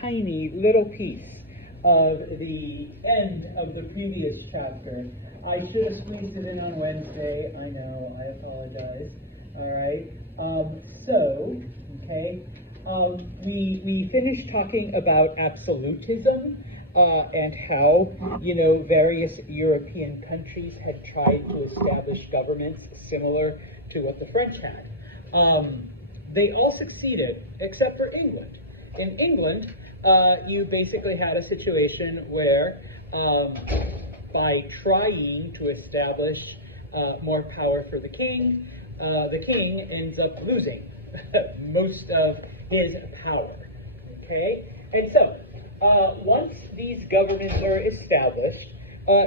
tiny little piece of the end of the previous chapter. I should have squeezed it in on Wednesday. I know, I apologize. All right. We finished talking about absolutism and how, various European countries had tried to establish governments similar to what the French had. They all succeeded, except for England. In England, you basically had a situation where, by trying to establish more power for the king ends up losing most of his power. Okay? And so, once these governments are established,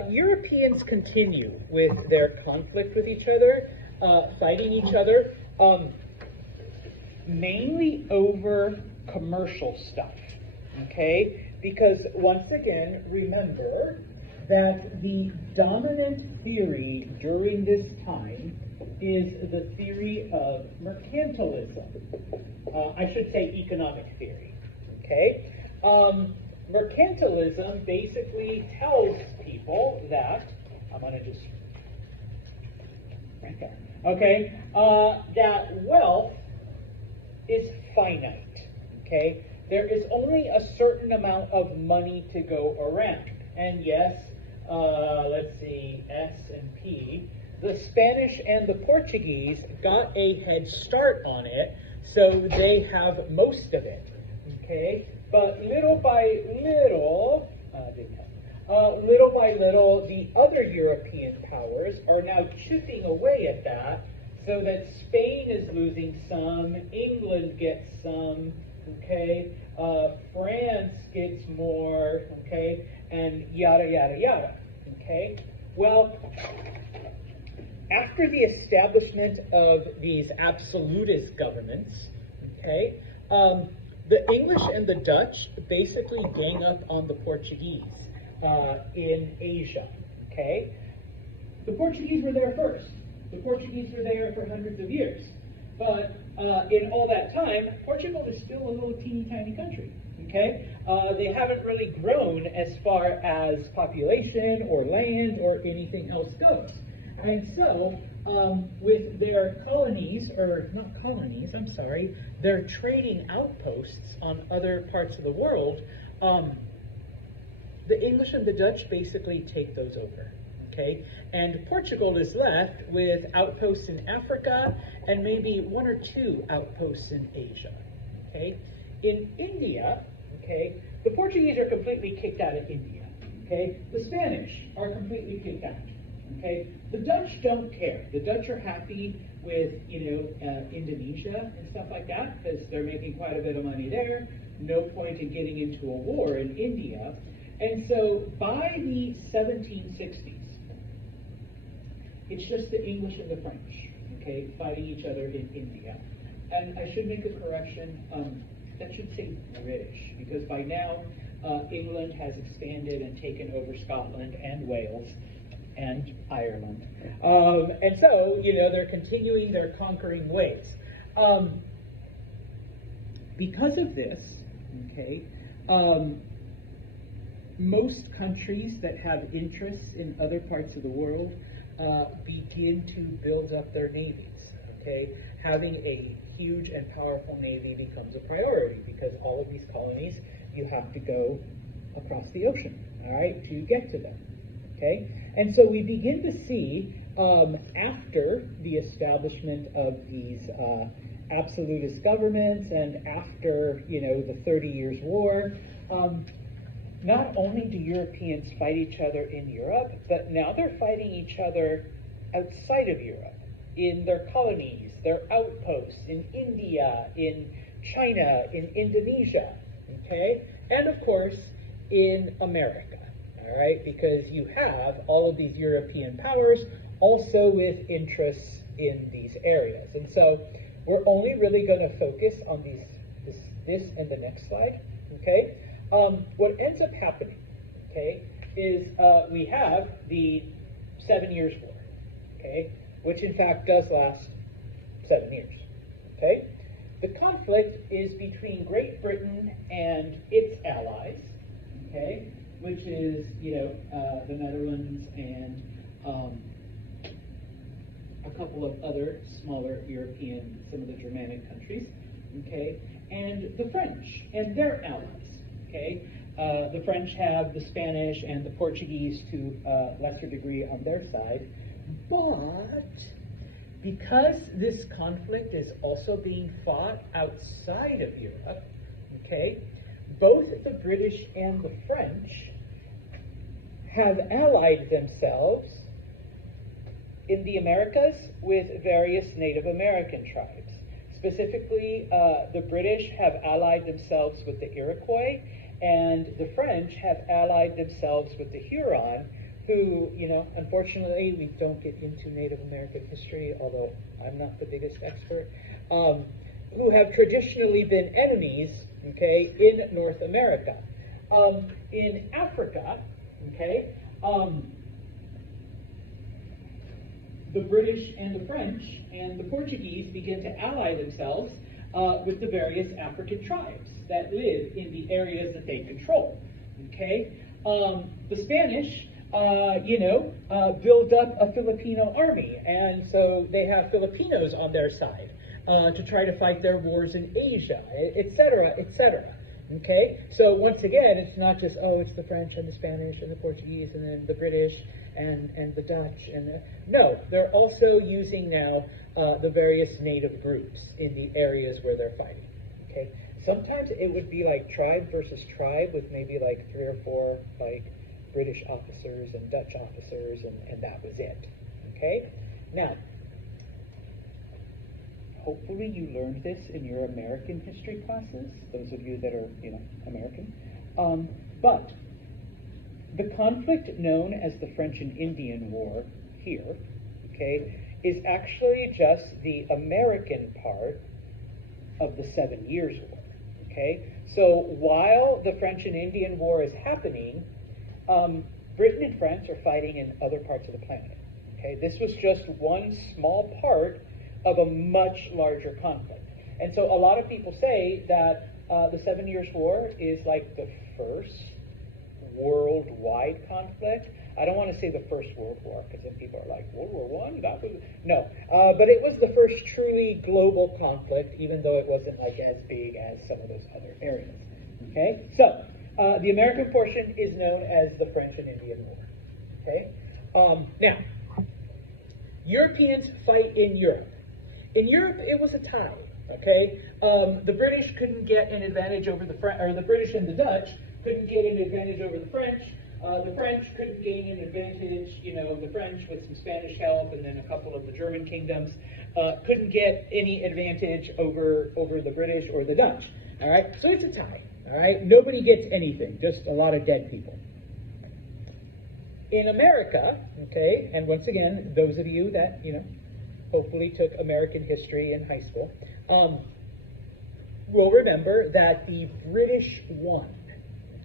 Europeans continue with their conflict with each other, fighting each other, mainly over commercial stuff. Okay? Because once again, remember that the dominant theory during this time is the theory of mercantilism. I should say economic theory. Okay? Mercantilism basically tells people that, I'm going to just, right there, okay, that wealth is finite. Okay? There is only a certain amount of money to go around. And yes, let's see, S and P, the Spanish and the Portuguese got a head start on it, so they have most of it, okay? But little by little, the other European powers are now chipping away at that, so that Spain is losing some, England gets some, okay? France gets more, okay? And yada, yada, yada, okay? Well, after the establishment of these absolutist governments, okay, the English and the Dutch basically gang up on the Portuguese in Asia, okay? The Portuguese were there first. The Portuguese were there for hundreds of years. But in all that time, Portugal is still a little teeny tiny country, okay? They haven't really grown as far as population or land or anything else goes. And so, with their colonies, or not colonies, I'm sorry, their trading outposts on other parts of the world, the English and the Dutch basically take those over, okay? And Portugal is left with outposts in Africa and maybe one or two outposts in Asia, okay? In India, okay, the Portuguese are completely kicked out of India, okay? The Spanish are completely kicked out. Okay, the Dutch don't care. The Dutch are happy with, Indonesia and stuff like that because they're making quite a bit of money there. No point in getting into a war in India. And so by the 1760s, it's just the English and the French, okay, fighting each other in India. And I should make a correction. That should say British because by now England has expanded and taken over Scotland and Wales and Ireland. And so, they're continuing their conquering ways. Because of this, okay, most countries that have interests in other parts of the world begin to build up their navies, okay? Having a huge and powerful navy becomes a priority because all of these colonies, you have to go across the ocean, all right, to get to them, okay? And so we begin to see, after the establishment of these absolutist governments and after, the 30 Years' War, not only do Europeans fight each other in Europe, but now they're fighting each other outside of Europe, in their colonies, their outposts, in India, in China, in Indonesia, okay? And of course, in America. All right, because you have all of these European powers also with interests in these areas. And so we're only really going to focus on this and the next slide, okay? What ends up happening, okay, is we have the 7 Years' War, okay, which in fact does last 7 years, okay? The conflict is between Great Britain and Italy. which is, the Netherlands and a couple of other smaller European, some of the Germanic countries, okay, and the French and their allies, okay. The French have the Spanish and the Portuguese to a lesser degree on their side, but because this conflict is also being fought outside of Europe, okay, both the British and the French have allied themselves in the Americas with various Native American tribes. Specifically, the British have allied themselves with the Iroquois, and the French have allied themselves with the Huron, who, unfortunately, we don't get into Native American history, although I'm not the biggest expert, who have traditionally been enemies, okay, in North America. In Africa, okay, the British and the French and the Portuguese begin to ally themselves with the various African tribes that live in the areas that they control. Okay, the Spanish, build up a Filipino army, and so they have Filipinos on their side to try to fight their wars in Asia, etc., etc. Okay, so once again, it's not just, it's the French and the Spanish and the Portuguese and then the British and the Dutch. No, they're also using now the various native groups in the areas where they're fighting. Okay, sometimes it would be like tribe versus tribe with maybe like 3 or 4 like British officers and Dutch officers, and that was it. Okay, now, hopefully you learned this in your American history classes, those of you that are, American. But the conflict known as the French and Indian War here, okay, is actually just the American part of the 7 Years' War, okay? So while the French and Indian War is happening, Britain and France are fighting in other parts of the planet, okay? This was just one small part of a much larger conflict. And so a lot of people say that the 7 Years' War is like the first worldwide conflict. I don't want to say the First World War, because then people are like, World War I? That was... No, but it was the first truly global conflict, even though it wasn't like as big as some of those other areas. Okay, so the American portion is known as the French and Indian War. Okay, now, Europeans fight in Europe. In Europe, it was a tie. Okay, the British couldn't get an advantage over the French, or the British and the Dutch couldn't get an advantage over the French. The French couldn't gain an advantage, the French with some Spanish help and then a couple of the German kingdoms couldn't get any advantage over the British or the Dutch. All right, so it's a tie. All right, nobody gets anything, just a lot of dead people. In America, okay, and once again, those of you that, hopefully took American history in high school, will remember that the British won.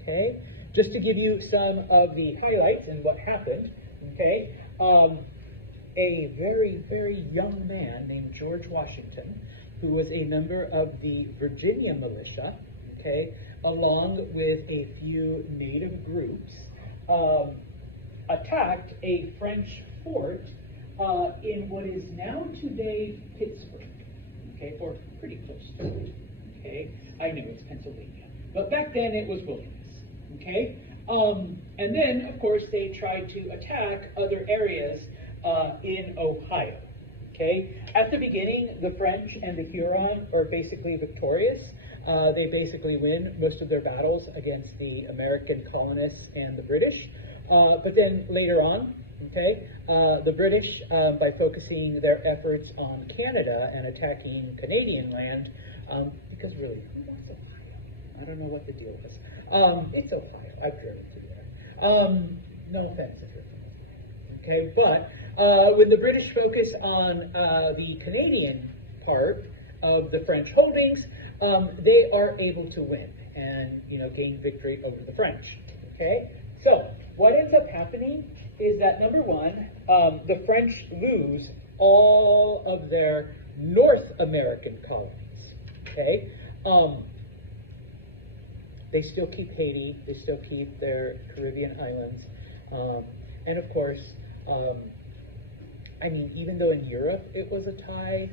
Okay, just to give you some of the highlights and what happened, okay, a very, very young man named George Washington, who was a member of the Virginia militia, okay, along with a few native groups, attacked a French fort in what is now today Pittsburgh, okay, or pretty close to it, okay. I know it's Pennsylvania, but back then it was Williams. Okay, and then, of course, they tried to attack other areas in Ohio. Okay, at the beginning, the French and the Huron are basically victorious. They basically win most of their battles against the American colonists and the British. But then later on, okay, the British, by focusing their efforts on Canada and attacking Canadian land, because really, who wants Ohio? I don't know what the deal is. It's Ohio. I've driven through there. No offense if you're from Ohio. Okay, but when the British focus on the Canadian part of the French holdings, they are able to win and gain victory over the French. Okay, so what ends up happening is that number one, the French lose all of their North American colonies. Okay. they still keep Haiti, they still keep their Caribbean islands, and of course, I mean, even though in Europe it was a tie,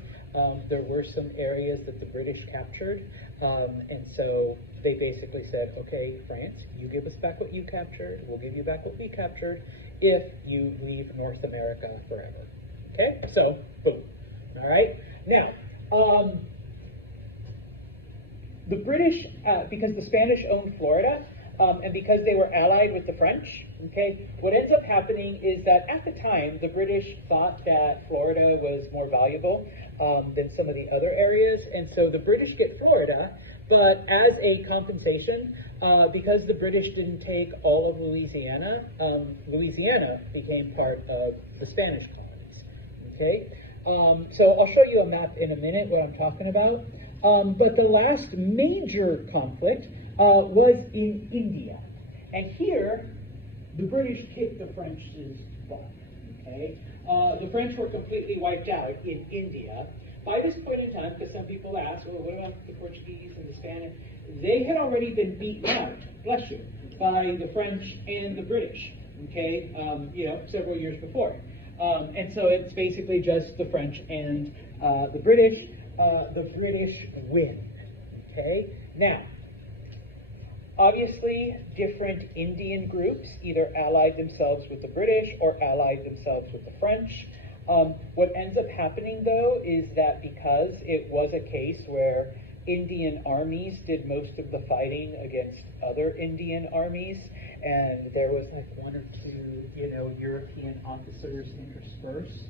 there were some areas that the British captured, and so they basically said, okay, France, you give us back what you captured, we'll give you back what we captured, if you leave North America forever. Okay, so, boom. All right, now, the British, because the Spanish owned Florida, and because they were allied with the French, okay, what ends up happening is that at the time, the British thought that Florida was more valuable than some of the other areas, and so the British get Florida, but as a compensation, because the British didn't take all of Louisiana, Louisiana became part of the Spanish colonies, okay? So I'll show you a map in a minute, what I'm talking about. But the last major conflict was in India. And here, the British kicked the French's butt, okay? The French were completely wiped out in India. By this point in time, because some people ask, well, what about the Portuguese and the Spanish? They had already been beaten out, bless you, by the French and the British, okay, several years before. And so it's basically just the French and the British. The British win, okay? Now, obviously, different Indian groups either allied themselves with the British or allied themselves with the French. What ends up happening, though, is that because it was a case where Indian armies did most of the fighting against other Indian armies, and there was like one or two, European officers interspersed.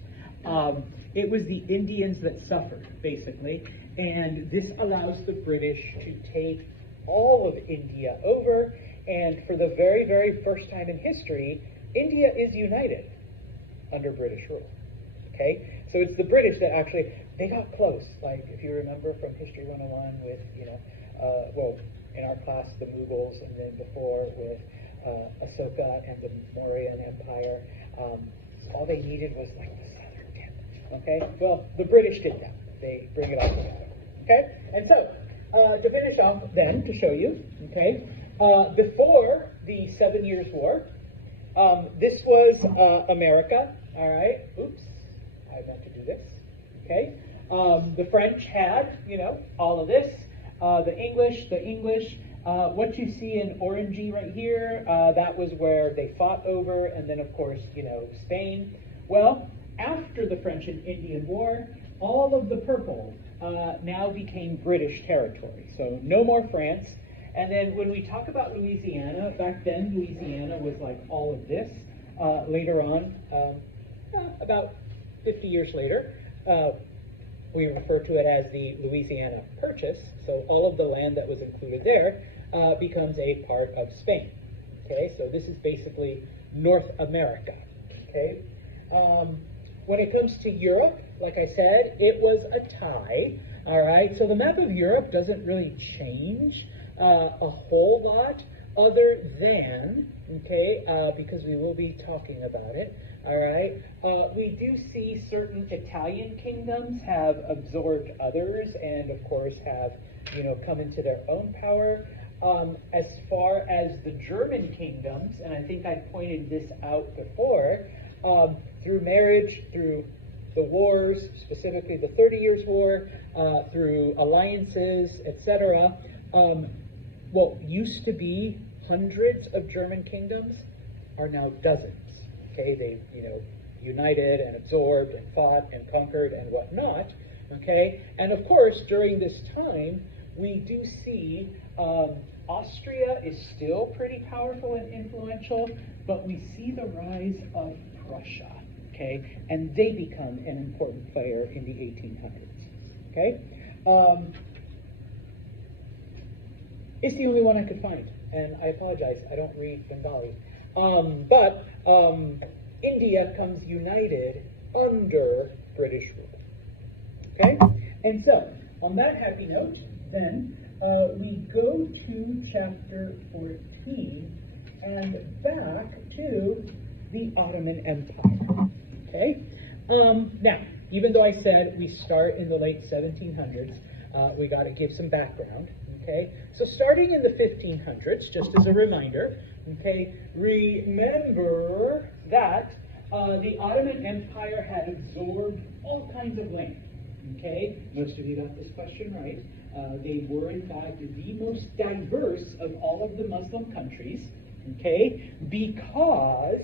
It was the Indians that suffered, basically, and this allows the British to take all of India over, and for the very, very first time in history, India is united under British rule, okay? So it's the British that actually, they got close, like if you remember from History 101 with, in our class, the Mughals, and then before with Ashoka and the Mauryan Empire, all they needed was like the southern tip, okay? Well, the British did that. They bring it all together, okay? And so, to finish off then, to show you, okay, before the 7 Years' War, this was America, all right? Oops, I meant to do this, okay? The French had, all of this. The English, what you see in orangey right here, that was where they fought over, and then of course, Spain. Well, after the French and Indian War, all of the purple now became British territory. So no more France. And then when we talk about Louisiana, back then Louisiana was like all of this. Later on, about 50 years later, we refer to it as the Louisiana Purchase. So all of the land that was included there becomes a part of Spain. Okay, so this is basically North America. Okay, when it comes to Europe, like I said, it was a tie. All right, so the map of Europe doesn't really change a whole lot, other than, because we will be talking about it. All right, we do see certain Italian kingdoms have absorbed others, and of course have, come into their own power. As far as the German kingdoms, and I think I pointed this out before, through marriage, through the wars, specifically the 30 Years' War, through alliances, etc., what used to be hundreds of German kingdoms are now dozens. Okay, they, united and absorbed and fought and conquered and whatnot. Okay, and of course, during this time, we do see Austria is still pretty powerful and influential, but we see the rise of Prussia. Okay, and they become an important player in the 1800s. Okay, it's the only one I could find, and I apologize, I don't read Bengali. But India comes united under British rule. Okay? And so, on that happy note, then, we go to chapter 14 and back to the Ottoman Empire. Okay? Now, even though I said we start in the late 1700s, we got to give some background. Okay, so starting in the 1500s, just as a reminder, okay, remember that the Ottoman Empire had absorbed all kinds of land. Okay, most of you got this question right. They were, in fact, the most diverse of all of the Muslim countries, okay, because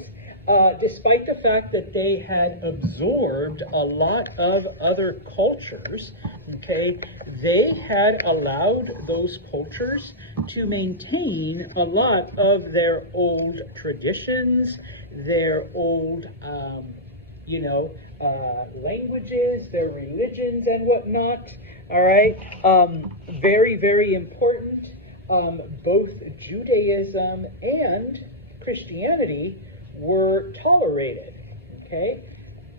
despite the fact that they had absorbed a lot of other cultures, okay, they had allowed those cultures to maintain a lot of their old traditions, their old, languages, their religions and whatnot. All right, very, very important. Both Judaism and Christianity were tolerated. Okay,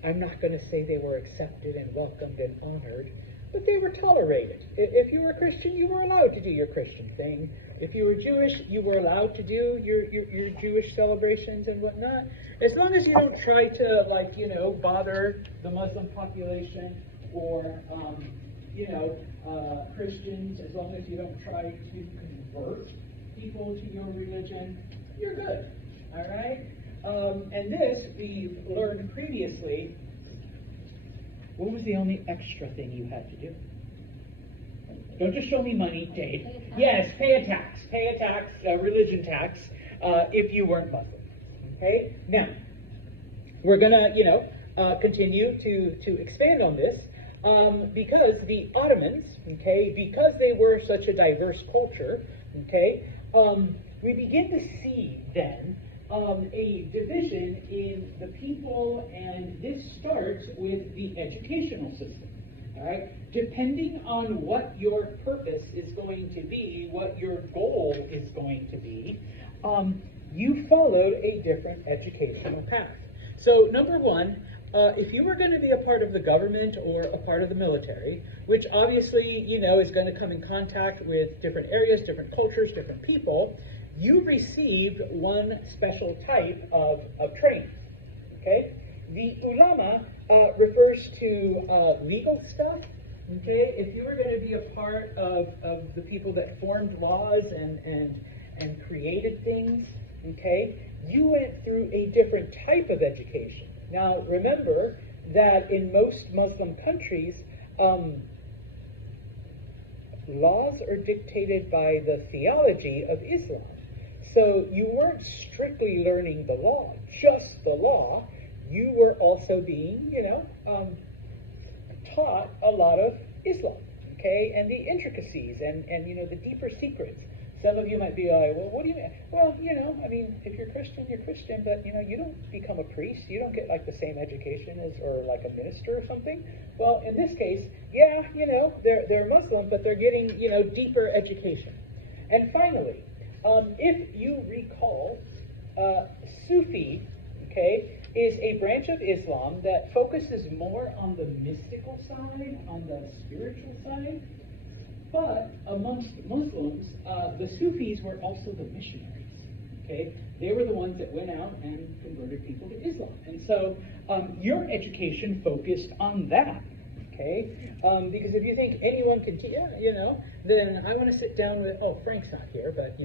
I'm not going to say they were accepted and welcomed and honored, but they were tolerated. If you were a Christian, you were allowed to do your Christian thing. If you were Jewish, you were allowed to do your Jewish celebrations and whatnot, as long as you don't try to, bother the Muslim population or, Christians. As long as you don't try to convert people to your religion, you're good. All right? And this, we've learned previously. What was the only extra thing you had to do? Don't just show me money, Jade. Yes, pay a tax. Pay a tax, religion tax, if you weren't Muslim. Okay? Now, we're going to, continue to expand on this because the Ottomans, okay, because they were such a diverse culture, okay, we begin to see then a division in the people, and this starts with the educational system. All right? Depending on what your purpose is going to be, what your goal is going to be, you followed a different educational path. So, number one, if you were going to be a part of the government or a part of the military, which obviously, is going to come in contact with different areas, different cultures, different people, you received one special type of training. Okay? The ulama refers to legal stuff. Okay? If you were going to be a part of the people that formed laws and created things, okay, you went through a different type of education. Now, remember that in most Muslim countries, laws are dictated by the theology of Islam. So you weren't strictly learning the law, just the law. You were also being, taught a lot of Islam, okay, and the intricacies and the deeper secrets. Some of you might be like, well, what do you mean? Well, if you're Christian, you're Christian, but, you don't become a priest. You don't get, the same education or like a minister or something. Well, in this case, yeah, they're Muslim, but they're getting, deeper education. And finally, if you recall, Sufi, okay, is a branch of Islam that focuses more on the mystical side, on the spiritual side. But amongst Muslims, the Sufis were also the missionaries. Okay, they were the ones that went out and converted people to Islam, and so your education focused on that. Okay, because if you think anyone can teach, then I want to sit down with. Oh, Frank's not here, but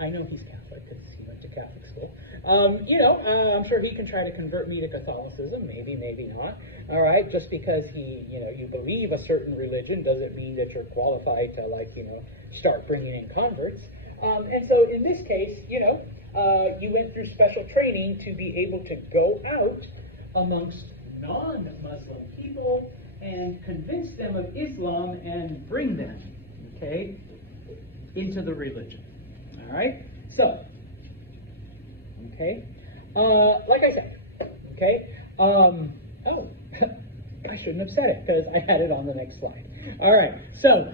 I know he's Catholic because he went to Catholic school. I'm sure he can try to convert me to Catholicism. Maybe, maybe not. All right, just because you believe a certain religion doesn't mean that you're qualified to start bringing in converts. And so in this case, you went through special training to be able to go out amongst non-Muslim people and convince them of Islam and bring them, okay, into the religion. All right? So, okay, like I said, okay, I shouldn't have said it because I had it on the next slide. All right, so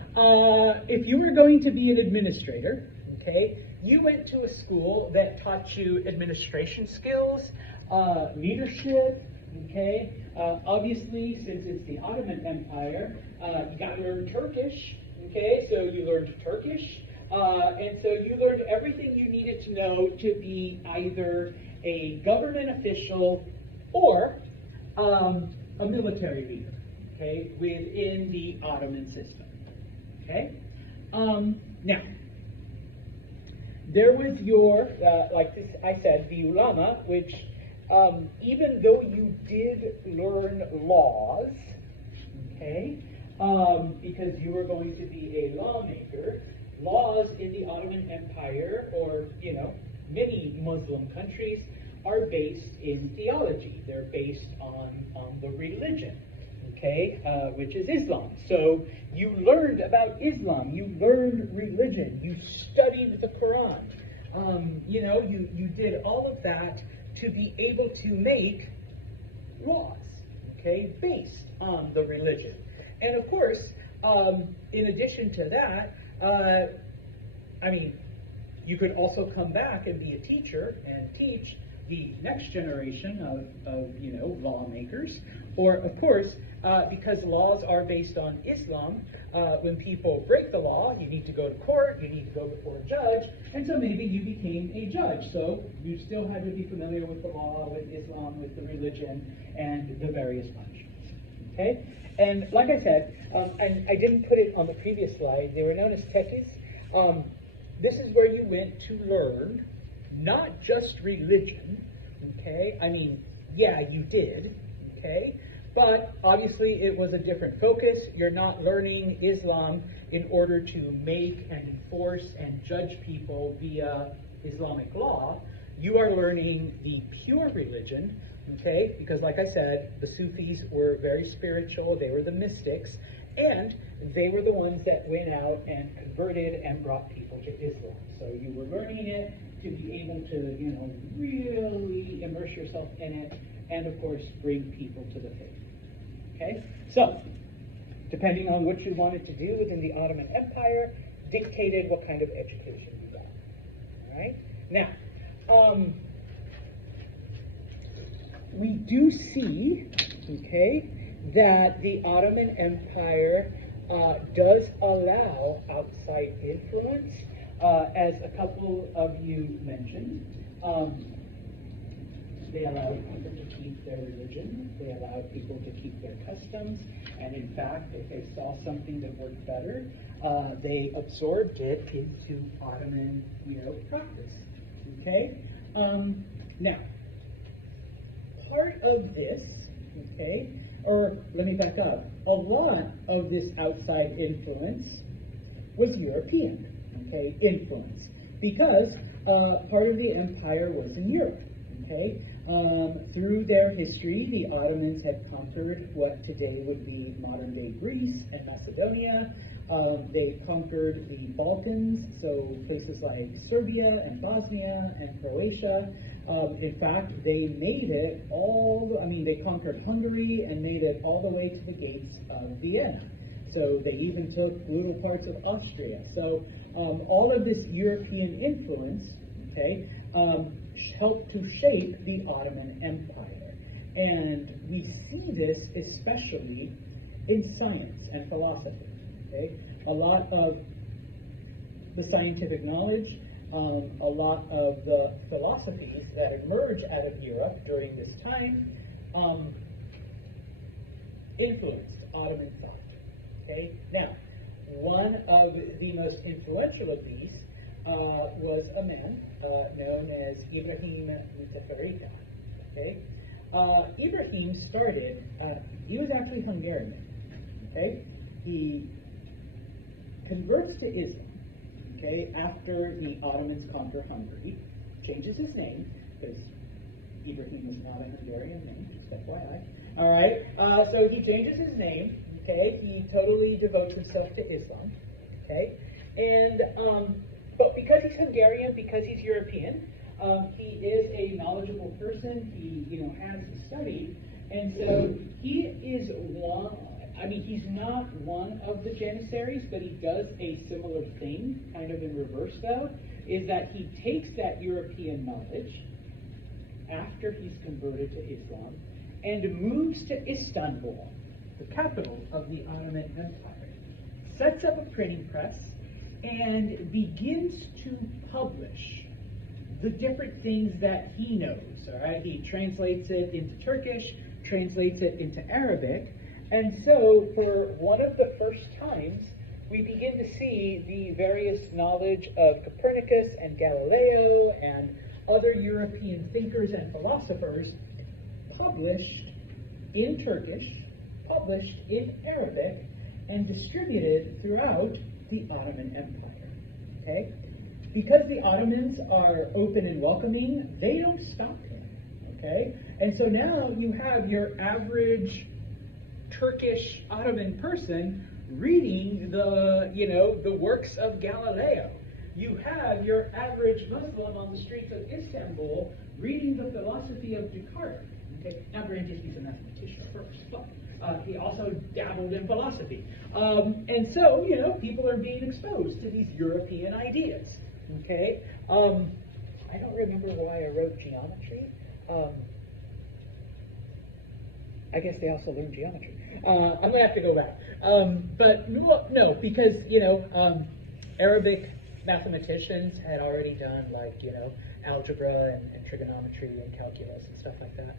if you were going to be an administrator, okay, you went to a school that taught you administration skills, leadership, okay. Obviously, since it's the Ottoman Empire, you got to learn Turkish, okay, so you learned Turkish, and so you learned everything you needed to know to be either a government official or a military leader, okay, within the Ottoman system, okay. Now, there was your, like this, I said, the ulama, which even though you did learn laws, okay, because you were going to be a lawmaker, laws in the Ottoman Empire, or, you know, many Muslim countries, are based in theology. They're based on the religion, okay, which is Islam. So you learned about Islam, you learned religion, you studied the Quran, you know, you did all of that to be able to make laws, okay, based on the religion. And of course, in addition to that, I mean, you could also come back and be a teacher and teach the next generation of you know, lawmakers. Or, of course, because laws are based on Islam, when people break the law, you need to go to court, you need to go before a judge, and so maybe you became a judge. So you still had to be familiar with the law, with Islam, with the religion, and the various punishments. Okay? And like I said, and I didn't put it on the previous slide, they were known as tekis. This is where you went to learn not just religion, okay? I mean, yeah, you did, okay? But obviously it was a different focus. You're not learning Islam in order to make and enforce and judge people via Islamic law. You are learning the pure religion, okay? Because like I said, the Sufis were very spiritual. They were the mystics. And they were the ones that went out and converted and brought people to Islam. So you were learning it to be able to, you know, really immerse yourself in it, and of course, bring people to the faith. Okay? So, depending on what you wanted to do within the Ottoman Empire, dictated what kind of education you got. All right? Now, we do see, okay, that the Ottoman Empire does allow outside influence, as a couple of you mentioned. They allowed people to keep their religion, they allowed people to keep their customs, and in fact, if they saw something that worked better, they absorbed it into Ottoman, you know, practice. Okay? Now, part of this, okay, or let me back up, a lot of this outside influence was European, okay, influence, because part of the empire was in Europe, okay. Through their history, the Ottomans had conquered what today would be modern-day Greece and Macedonia. They conquered the Balkans, so places like Serbia and Bosnia and Croatia. In fact, they made it they conquered Hungary and made it all the way to the gates of Vienna. So they even took little parts of Austria. So all of this European influence, okay, helped to shape the Ottoman Empire. And we see this especially in science and philosophy. Okay? A lot of the scientific knowledge, a lot of the philosophies that emerge out of Europe during this time influenced Ottoman thought. Okay? Now, one of the most influential of these was a man known as Ibrahim Mutafarrika. Okay? Ibrahim started, he was actually Hungarian. Okay? He converts to Islam, okay, after the Ottomans conquer Hungary, changes his name, because Ibrahim is not a Hungarian name, just FYI. All right, so he changes his name, okay, he totally devotes himself to Islam, okay, and, but because he's Hungarian, because he's European, he is a knowledgeable person, he, you know, has studied, and so he is he's not one of the Janissaries, but he does a similar thing, kind of in reverse though, is that he takes that European knowledge after he's converted to Islam and moves to Istanbul, the capital of the Ottoman Empire, sets up a printing press, and begins to publish the different things that he knows, all right? He translates it into Turkish, translates it into Arabic, and so for one of the first times, we begin to see the various knowledge of Copernicus and Galileo and other European thinkers and philosophers published in Turkish, published in Arabic, and distributed throughout the Ottoman Empire. Okay? Because the Ottomans are open and welcoming, they don't stop him. Okay? And so now you have your average Turkish Ottoman person reading the works of Galileo. You have your average Muslim on the streets of Istanbul reading the philosophy of Descartes. Okay? Now, granted, he's a mathematician first, but he also dabbled in philosophy. And so, people are being exposed to these European ideas. Okay? I don't remember why I wrote geometry. I guess they also learn geometry. I'm going to have to go back. But no, because, Arabic mathematicians had already done, algebra and trigonometry and calculus and stuff like that.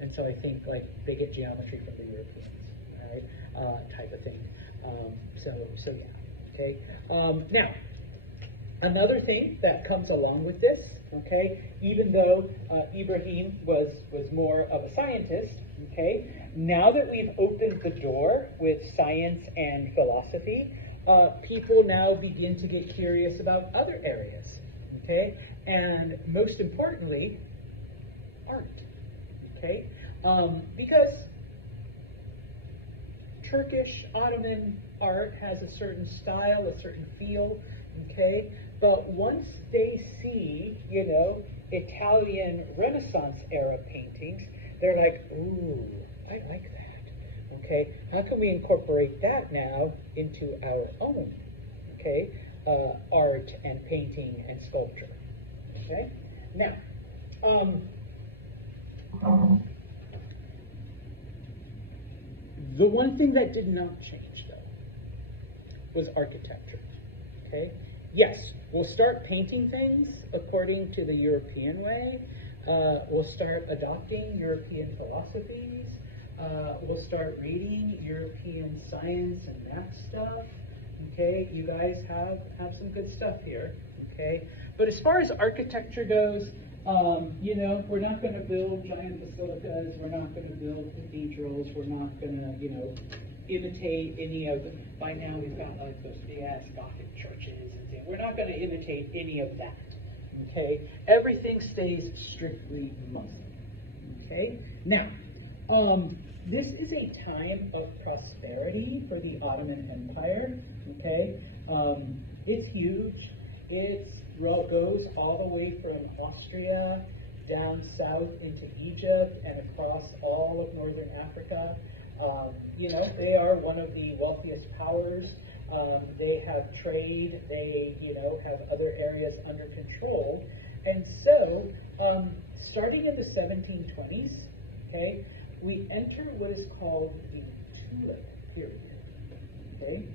And so I think, they get geometry from the Europeans, right? Type of thing. So yeah, okay? Now, another thing that comes along with this, okay, even though Ibrahim was more of a scientist, okay, now that we've opened the door with science and philosophy, people now begin to get curious about other areas, okay, and most importantly, art, okay, because Turkish Ottoman art has a certain style, a certain feel, okay, but once they see, Italian Renaissance era paintings, they're like, ooh, I like that, okay? How can we incorporate that now into our own, okay, art and painting and sculpture, okay? Now, the one thing that did not change, though, was architecture, okay? Yes, we'll start painting things according to the European way. We'll start adopting European philosophies. We'll start reading European science and math stuff. Okay, you guys have some good stuff here. Okay, but as far as architecture goes, we're not going to build giant basilicas. We're not going to build cathedrals. We're not going to, imitate any of them. By now, we've got those big-ass Gothic churches and things. We're not going to imitate any of that. Okay, everything stays strictly Muslim. Okay, now, this is a time of prosperity for the Ottoman Empire. Okay, it's huge. It goes all the way from Austria down south into Egypt and across all of northern Africa. They are one of the wealthiest powers. They have trade. They, have other areas under control. And so, starting in the 1720s, okay, we enter what is called the Tulip period. Okay?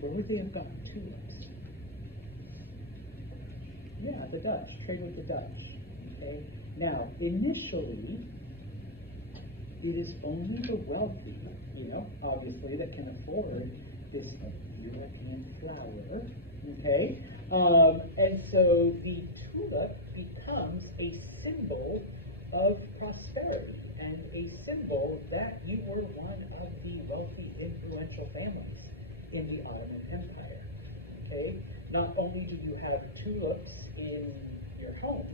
Where would they have gotten tulips? Yeah, the Dutch. Trade with the Dutch. Okay? Now, initially, it is only the wealthy, obviously, that can afford this European flower, okay? And so the tulip becomes a symbol of prosperity and a symbol that you were one of the wealthy, influential families in the Ottoman Empire, okay? Not only do you have tulips in your home,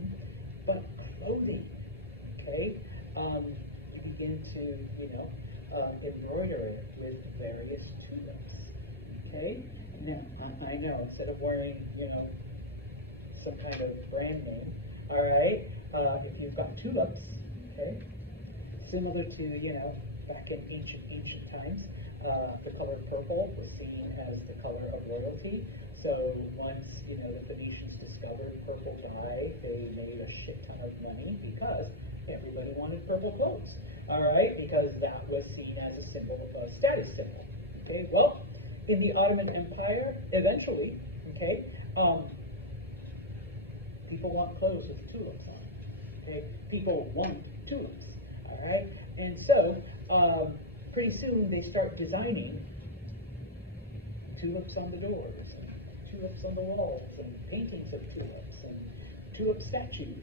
but clothing, okay? You begin to, embroider with various tulips, okay? Now, I know, instead of wearing, some kind of brand name, all right, if you've got tulips, okay, similar to, back in ancient times, the color purple was seen as the color of royalty. So once, the Phoenicians discovered purple dye, they made a shit ton of money because everybody wanted purple clothes. All right, because that was seen as a symbol of a status symbol. Okay, well, in the Ottoman Empire, eventually, okay, people want clothes with tulips on. Okay, people want tulips. All right, and so pretty soon they start designing tulips on the doors, and tulips on the walls, and paintings of tulips, and tulip statues,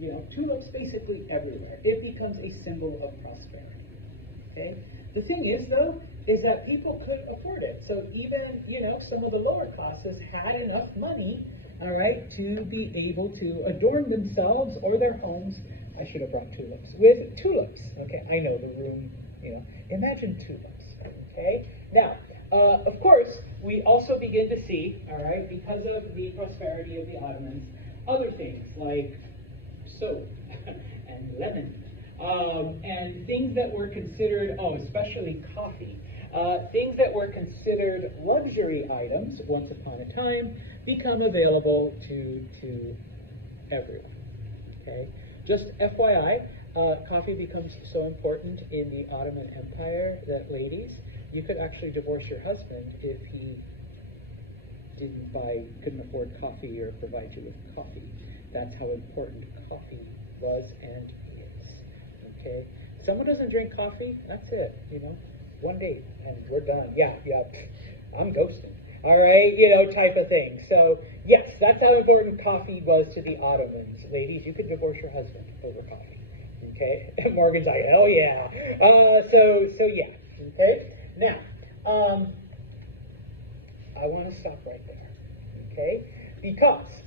and, tulips basically everywhere. It becomes a symbol of prosperity. Okay? The thing is, though, is that people could afford it. So even, some of the lower classes had enough money, all right, to be able to adorn themselves or their homes. I should have brought tulips. With tulips. Okay, I know the room, imagine tulips. Okay? Now, of course, we also begin to see, all right, because of the prosperity of the Ottomans, other things like soap and lemon, and things that were considered, especially coffee, things that were considered luxury items once upon a time become available to everyone. Okay, just FYI, coffee becomes so important in the Ottoman Empire that, ladies, you could actually divorce your husband if he couldn't afford coffee or provide you with coffee. That's how important coffee was and is. Okay? Someone doesn't drink coffee, that's it, one date and we're done. Yeah, I'm ghosting. All right, type of thing. So, yes, that's how important coffee was to the Ottomans. Ladies, you could divorce your husband over coffee. Okay? Morgan's like, hell yeah. So yeah. Okay? Now, I want to stop right there. Okay? Because